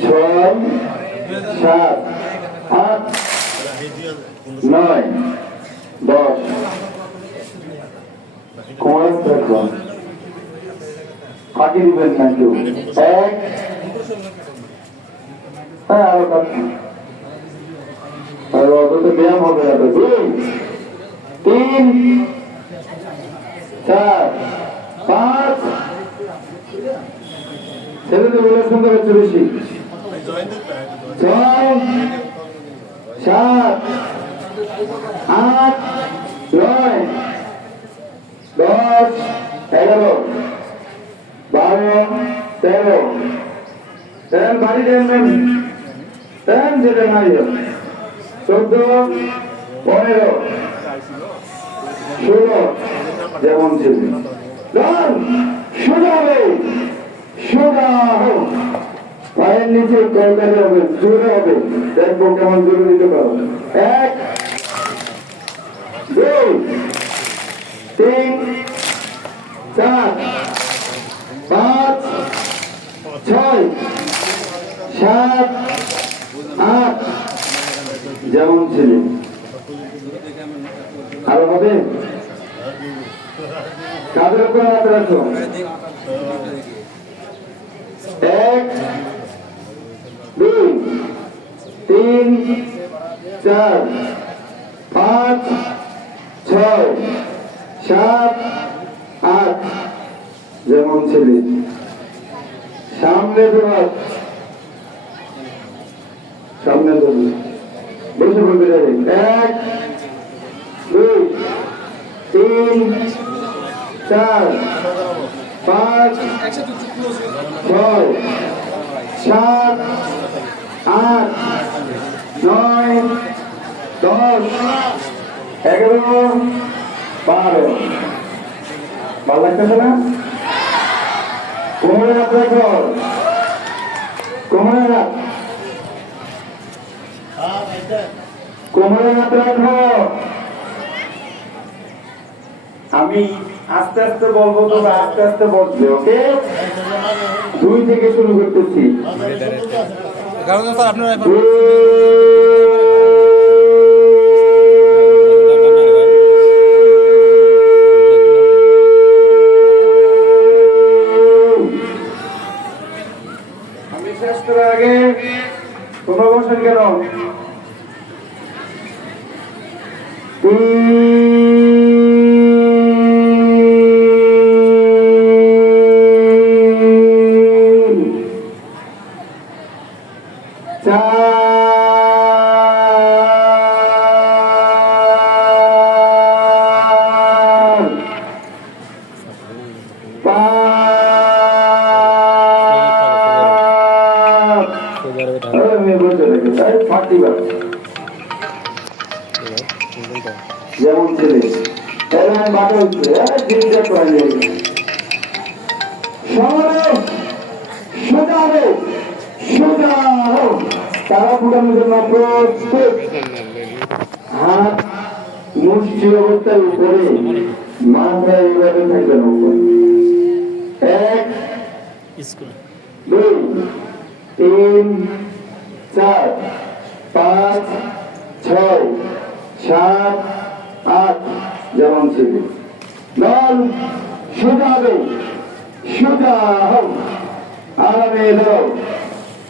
ছয় সাত আট নয় দশ কমাস দেখো ফাঁকি দিবেন না কেউ এক হ্যাঁ আরও কাটছি আর ব্যায়াম হবে তিন চার পাঁচ বলে শুনতে পাচ্ছে বেশি? ছয়, সাত, আট, নয়, দশ, এগারো, বারো, তেরো। তেরো বাড়ি দেন তেন যেটা নাই চোদ্দ, পনেরো, ষোলো, যেমন ছিল। সোজা হবে পায়ের নিচে কলকারি হবে জোরে হবে। দেখব কেমন জোরে দিতে পারো। এক, দুই, তিন, চার, পাঁচ, ছয়, সাত, আট। যেমন ছিল। আরও হবে? কাদের উপর হাত রাখো এক দুই তিন, চার, পাঁচ, ছয়, সাত, আট। যেমন ছেলে। সামনে তোমার সামনে ধরুন বসে বলতে যাবে এক, দুই, তিন, চার, পাঁচ, ছয়, সাত, আট। নয়, দশ, এগারো, বারো। ভালো লাগতেছে না? কোমরে হাত রাখো কোমরে হাত। কোমরে হাত আমি আস্তে আস্তে বলব তো, আস্তে আস্তে বলবে ওকে? দুই থেকে শুরু করতেছি। কারণ স্যার আপনারা আমি শেষ করার আগে তোমরা বসেন কেন? চার পাঁচ তাই যেমন ছেলে আমি বাটা উঠছে দিনটা করে তারা ফুটানোর জন্য উপরে মাথা তিন চার পাঁচ ছয় সাত আট যেমন ছিল দল সোজা হবে সোজা হোক আর আমি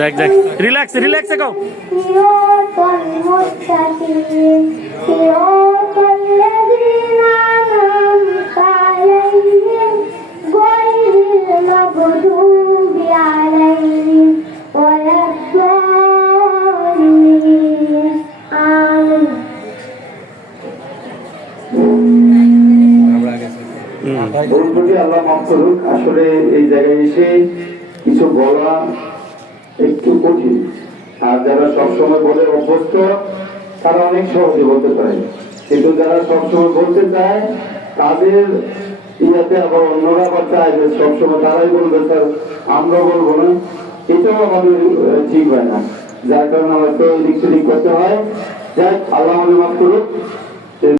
দেখ দেখ রিল্যাক্স রিল্যাক্সে কও আল্লাহ মাফ করুক। আসলে এই জায়গায় এসে কিছু বলা একটু কঠিন। আর যারা সবসময় বলে অভ্যস্ত, তারা অনেক সহজে বলতে পারে। কিন্তু যারা সবসময় বলতে চায়, তাদের ইয়াতে আবার অন্যরা আবার চায় যে সবসময় তারাই বলবে, স্যার, আমরা বলব না। এটাও আমাদের ঠিক হয় না। যার কারণে আমাকে এদিক সেদিক করতে হয়। যাই আল্লাহ মাফ করুক।